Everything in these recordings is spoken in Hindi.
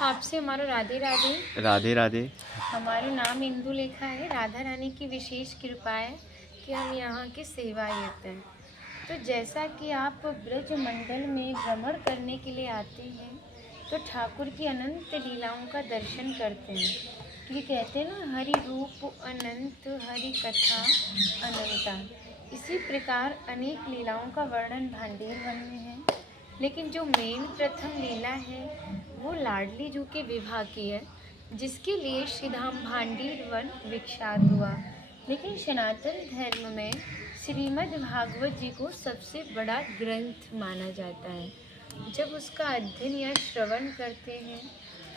आपसे हमारा राधे राधे। राधे राधे। हमारा नाम इंदु लेखा है। राधा रानी की विशेष कृपा है कि हम यहाँ की सेवायत हैं। तो जैसा कि आप ब्रज मंडल में भ्रमण करने के लिए आते हैं तो ठाकुर की अनंत लीलाओं का दर्शन करते हैं। क्योंकि कहते हैं ना, हरि रूप अनंत हरि कथा अनंता। इसी प्रकार अनेक लीलाओं का वर्णन भांडीर वन में है। लेकिन जो मेन प्रथम लीला है वो लाडली जू के विवाह की है, जिसके लिए श्रीधाम भांडीर वन विख्यात हुआ। लेकिन सनातन धर्म में श्रीमद् भागवत जी को सबसे बड़ा ग्रंथ माना जाता है। जब उसका अध्ययन या श्रवण करते हैं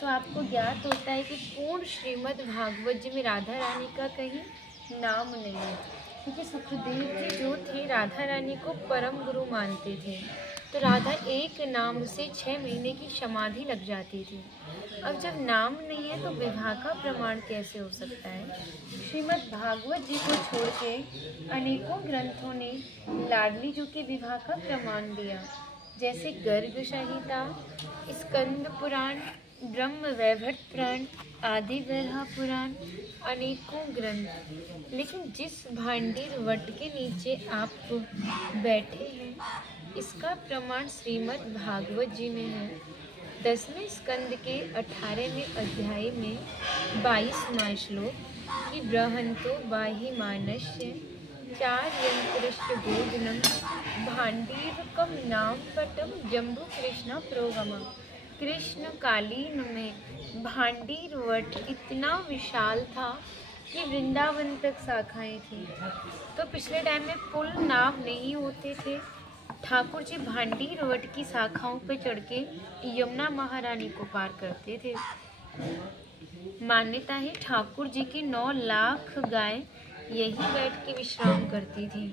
तो आपको ज्ञात होता है कि पूर्ण श्रीमद् भागवत जी में राधा रानी का कहीं नाम नहीं है। क्योंकि सुखदेव जी जो थे राधा रानी को परम गुरु मानते थे, तो राधा एक नाम से 6 महीने की समाधि लग जाती थी। अब जब नाम नहीं है तो विवाह का प्रमाण कैसे हो सकता है। श्रीमद् भागवत जी को छोड़ के अनेकों ग्रंथों ने लाडली जू के विवाह का प्रमाण दिया, जैसे गर्ग संहिता, स्कंद पुराण, ब्रह्म वैवर्त पुराण, आदि वराह पुराण, अनेकों ग्रंथ। लेकिन जिस भांडीर वट के नीचे आप बैठे हैं इसका प्रमाण श्रीमद् भागवत जी में है। 10वें स्कंद के 18वें अध्याय में 22वां श्लोक कि बृहंतो बाहि मानस्य 4 यंत्रश्च भोजनम भांडीरकम नाम पटम जम्बू कृष्ण प्रोगमा। कृष्ण कालीन में भांडीर वट इतना विशाल था कि वृंदावन तक शाखाएं थी। तो पिछले टाइम में पुल नाव नहीं होते थे। ठाकुर जी भांडीर वट की शाखाओं पर चढ़ के यमुना महारानी को पार करते थे। मान्यता है ठाकुर जी की 9 लाख गाय यही बैठ के विश्राम करती थी।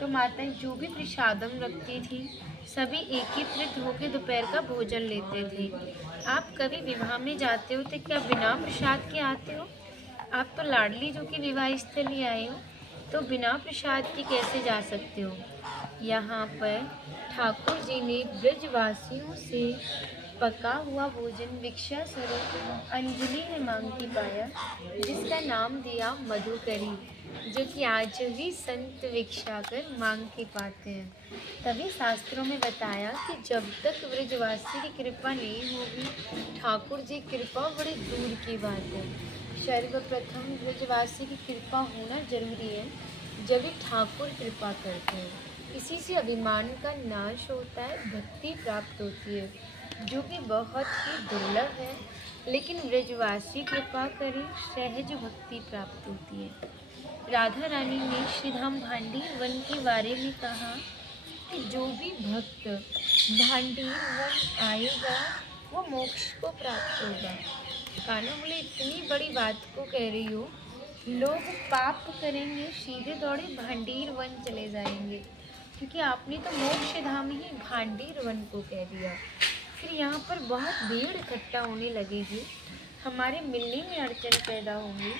तो माताएं जो भी प्रसादम रखती थी सभी एकत्रित होकर दोपहर का भोजन लेते थे। आप कभी विवाह में जाते हो तो क्या बिना प्रसाद के आते हो? आप तो लाडली जू के विवाह स्थल ही आए हो, तो बिना प्रसाद के कैसे जा सकते हो। यहाँ पर ठाकुर जी ने ब्रजवासियों से पका हुआ भोजन भिक्षा स्वरूप अंजलि में मांग के पाया, जिसका नाम दिया मधुकरी, जो कि आज भी संत भिक्षा कर मांग के पाते हैं। तभी शास्त्रों में बताया कि जब तक ब्रजवासी की कृपा नहीं होगी ठाकुर जी कृपा बड़ी दूर की बात है। सर्वप्रथम ब्रजवासी की कृपा होना जरूरी है, जब भी ठाकुर कृपा करते हैं। इसी से अभिमान का नाश होता है, भक्ति प्राप्त होती है, जो कि बहुत ही दुर्लभ है। लेकिन ब्रजवासी कृपा करें सहज भक्ति प्राप्त होती है। राधा रानी ने श्रीधाम भांडीर वन के बारे में कहा कि जो भी भक्त भांडीर वन आएगा वो मोक्ष को प्राप्त होगा। कान्हा बोले, इतनी बड़ी बात को कह रही हो, लोग पाप करेंगे सीधे दौड़े भांडीर वन चले जाएंगे, क्योंकि आपने तो मोक्ष धाम ही भांडीर वन को कह दिया। फिर यहाँ पर बहुत भीड़ इकट्ठा होने लगेगी, हमारे मिलने में अड़चन पैदा होंगी,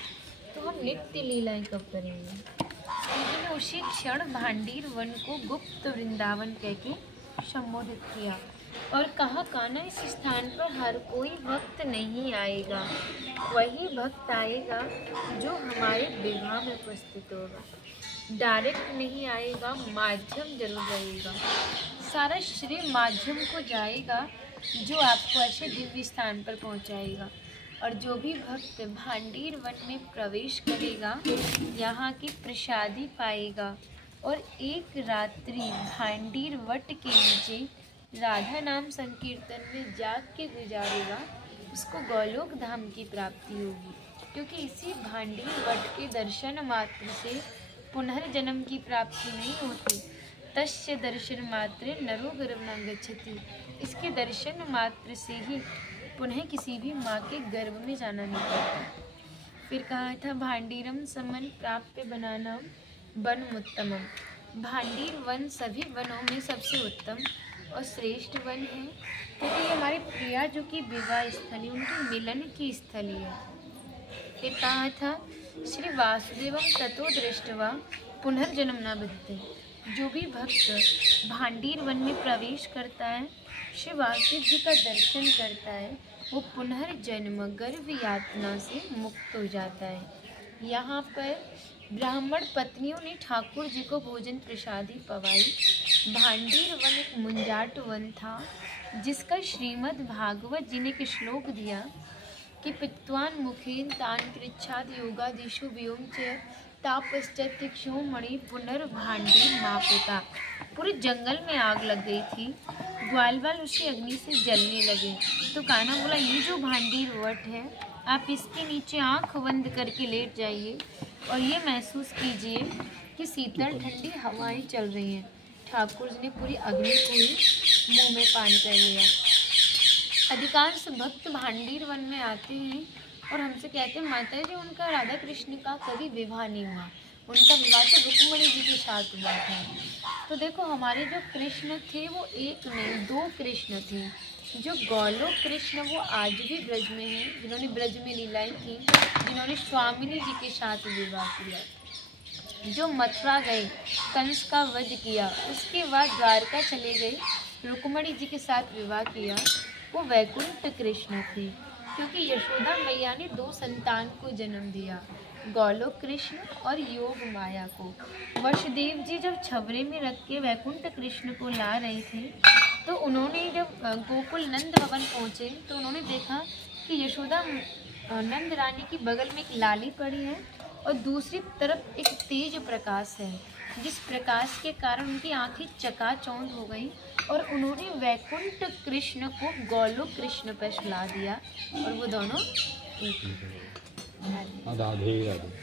तो हम नित्य लीलाएं कब करेंगे। लेकिन उसी क्षण भांडीर वन को गुप्त वृंदावन कह के संबोधित किया और कहा, कान्हा इस स्थान पर हर कोई भक्त नहीं आएगा, वही भक्त आएगा जो हमारे विवाह में उपस्थित होगा। डायरेक्ट नहीं आएगा, माध्यम जरूर रहेगा। सारा श्रेय माध्यम को जाएगा जो आपको ऐसे दिव्य स्थान पर पहुंचाएगा। और जो भी भक्त भांडीर वन में प्रवेश करेगा यहाँ की प्रसादी पाएगा और एक रात्रि भांडीर वट के नीचे राधा नाम संकीर्तन में जाग के गुजारेगा, उसको गोलोक धाम की प्राप्ति होगी। क्योंकि इसी भांडीर वट के दर्शन मात्र से पुनर्जन्म की प्राप्ति नहीं होती। तस्य दर्शन मात्र नरो गर्भ न गच्छति। इसके दर्शन मात्र से ही पुनः किसी भी माँ के गर्भ में जाना नहीं पड़ता। फिर कहा था, भांडीरम समन प्राप्य बनाना वन उत्तमम। भांडीर वन सभी वनों में सबसे उत्तम और श्रेष्ठ वन है, क्योंकि ये हमारे प्रिया जो कि विवाह स्थली, उनके मिलन की स्थली है। फिर कहा था, श्री वासुदेवम ततो दृष्टवा पुनर्जन्म न बदते। जो भी भक्त भांडीर वन में प्रवेश करता है, श्री वासुदेव जी का दर्शन करता है, वो पुनर्जन्म गर्भ यातना से मुक्त हो जाता है। यहाँ पर ब्राह्मण पत्नियों ने ठाकुर जी को भोजन प्रसादी पवाई। भांडीर वन एक मुंजाट वन था, जिसका श्रीमद् भागवत जी ने एक श्लोक दिया कि पित्वान मुखेन तान कृच्छाद योगादिशु व्योम च तापश्चतिक्षो मणि पुनर्भांडी मापिता। पूरे जंगल में आग लग गई थी, ग्वाल बाल उसी अग्नि से जलने लगे। तो कान्हा बोला, ये जो भांडीर वट है, आप इसके नीचे आंख बंद करके लेट जाइए और ये महसूस कीजिए कि शीतल ठंडी हवाएं चल रही हैं। ठाकुर जी ने पूरी अग्नि को ही मुंह में पान कर लिया। अधिकांश भक्त भांडीर वन में आते हैं और हमसे कहते हैं, माता जी उनका राधा कृष्ण का कभी विवाह नहीं हुआ, उनका विवाह तो रुक्मिणी जी के साथ हुआ था। तो देखो, हमारे जो कृष्ण थे वो एक नहीं, दो कृष्ण थे। जो गोलोक कृष्ण वो आज भी ब्रज में हैं, जिन्होंने ब्रज में लीलाएं की, जिन्होंने स्वामिनी जी के साथ विवाह किया। जो मथुरा गए, कंस का वध किया, उसके बाद द्वारका चले गए, रुक्मिणी जी के साथ विवाह किया, वो वैकुंठ कृष्ण थे। क्योंकि यशोदा मैया ने दो संतान को जन्म दिया, गोलोक कृष्ण और योग माया को। वसुदेव जी जब छबरे में रख के वैकुंठ कृष्ण को ला रहे थे, तो उन्होंने जब गोकुल नंद भवन पहुँचे तो उन्होंने देखा कि यशोदा नंद रानी की बगल में एक लाली पड़ी है और दूसरी तरफ एक तेज प्रकाश है, जिस प्रकाश के कारण उनकी आंखें चकाचौंध हो गई और उन्होंने वैकुंठ कृष्ण को गोलोक कृष्ण पर सुला दिया और वो दोनों एक। राधे राधे।